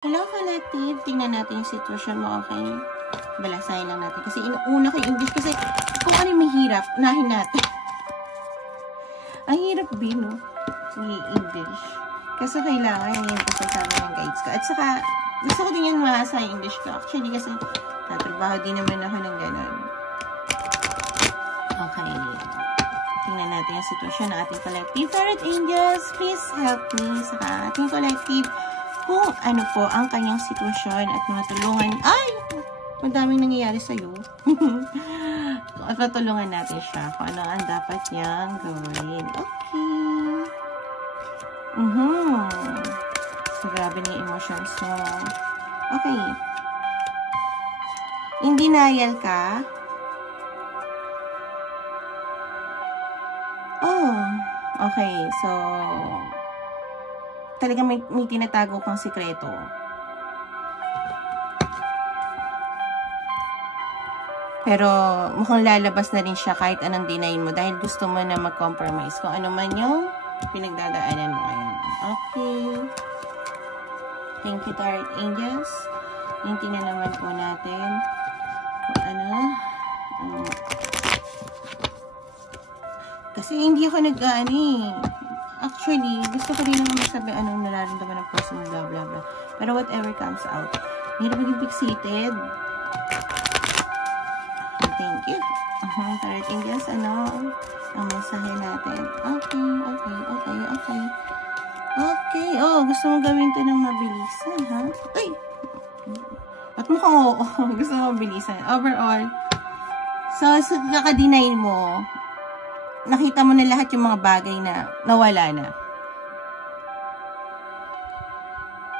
Hello, collective. Tingnan natin yung sitwasyon mo, okay? Balasahin lang natin. Kasi una ko yung English. Kasi kung ano yung mahirap, unahin natin. Ang hirap din, no? Yung English. Kasi kailangan yung pasasabi ng guides ko. At saka, gusto ko din yung mahasa yung English ko. Actually, kasi tatrabaho din naman ako ng gano'n. Okay. Tingnan natin yung sitwasyon ng ating collective. Ferret Angels, please help me sa ating collective kung ano po ang kanyang sitwasyon at matulungan. Ay! Madaming nangyayari sa'yo. At matulungan natin siya kung ano ang dapat niyang gawin. Okay. So, grabe na yung emotions mo. Okay. In denial ka. Oh. Okay. So, talagang may tinatago kang sikreto. Pero mukhang lalabas na rin siya kahit anong dinayin mo dahil gusto mo na mag-compromise kung ano man yung pinagdadaanan mo ngayon. Okay. Thank you, Tarot Angels. Yung tingnan naman po natin kung ano. Kasi hindi ako actually, gusto ko rin naman magsabi anong nararamdaman ng person mo, blah, blah, blah. Pero whatever comes out, hindi na maging fixated. Thank you. Tarot Angels, ano ang mensahe natin? Okay. Okay. Oh, gusto mo gawin to ng mabilisan, ha? Ay! At mukhang oo. Gusto mo mabilisan. Overall, so, sa kakadinay mo, nakita mo na lahat yung mga bagay na nawala na.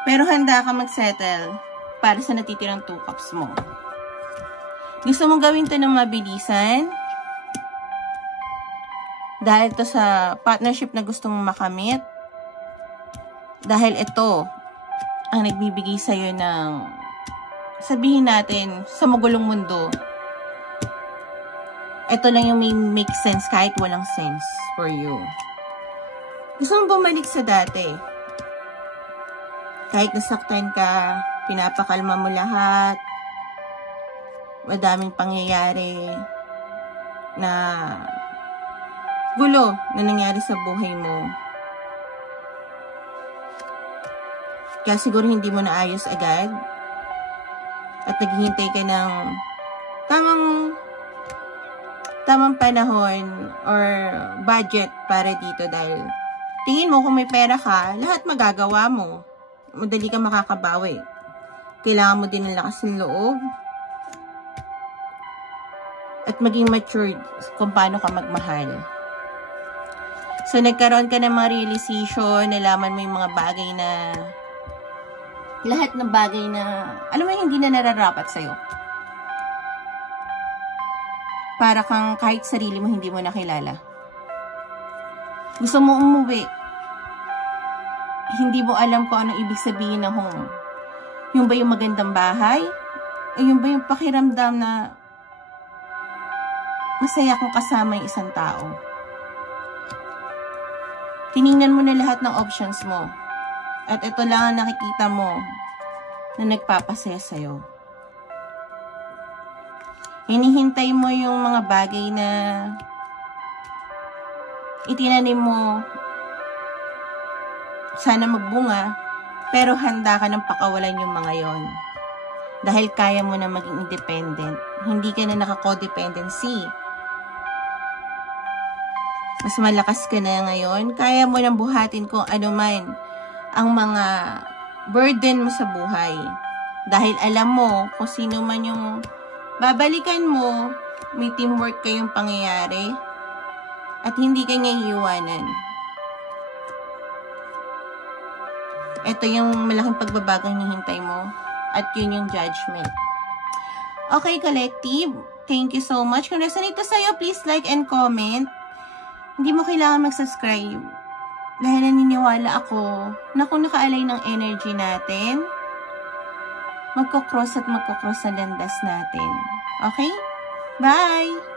Pero handa ka mag-settle para sa natitirang 2 cups mo. Gusto mong gawin to ng mabilisan dahil to sa partnership na gusto mong makamit. Dahil ito ang nagbibigay sa'yo ng, sabihin natin, sa magulong mundo. Ito lang yung may make sense kahit walang sense for you. Gusto mong bumalik sa dati. Kahit nasaktan ka, pinapakalma mo lahat. Madaming pangyayari na gulo na nangyari sa buhay mo. Kaya siguro hindi mo naayos agad. At naghihintay ka ng tamang panahon or budget para dito dahil tingin mo kung may pera ka, lahat magagawa mo. Madali ka makakabawi. Kailangan mo din ng lakas ng loob at maging matured kung paano ka magmahal. So, nagkaroon ka ng mga realization, nalaman mo yung mga bagay na lahat ng bagay na alam mo hindi na nararapat sa'yo. Para kang kahit sarili mo hindi mo nakilala. Gusto mo umuwi. Hindi mo alam kung ano ibig sabihin ng home. Yung ba yung magandang bahay? O yung ba yung pakiramdam na masaya kung kasama yung isang tao? Tiningnan mo na lahat ng options mo. At ito lang ang nakikita mo na nagpapasaya sa'yo. Hinihintay mo yung mga bagay na itinanim mo sana magbunga, pero handa ka ng pakawalan yung mga yon. Dahil kaya mo na maging independent. Hindi ka na naka-codependency. Mas malakas ka na ngayon. Kaya mo nang buhatin kung ano man ang mga burden mo sa buhay. Dahil alam mo kung sino man yung babalikan mo, may teamwork kayong pangyayari, at hindi ka niya iiwanan. Ito yung malaking pagbabagang hihintay mo, at yun yung judgment. Okay, collective. Thank you so much. Kung resonate to sa'yo, please like and comment. Hindi mo kailangan mag-subscribe. Dahil naniniwala ako na kung nakaalay ng energy natin, magkocross at magkocross sa landas natin. Okay? Bye!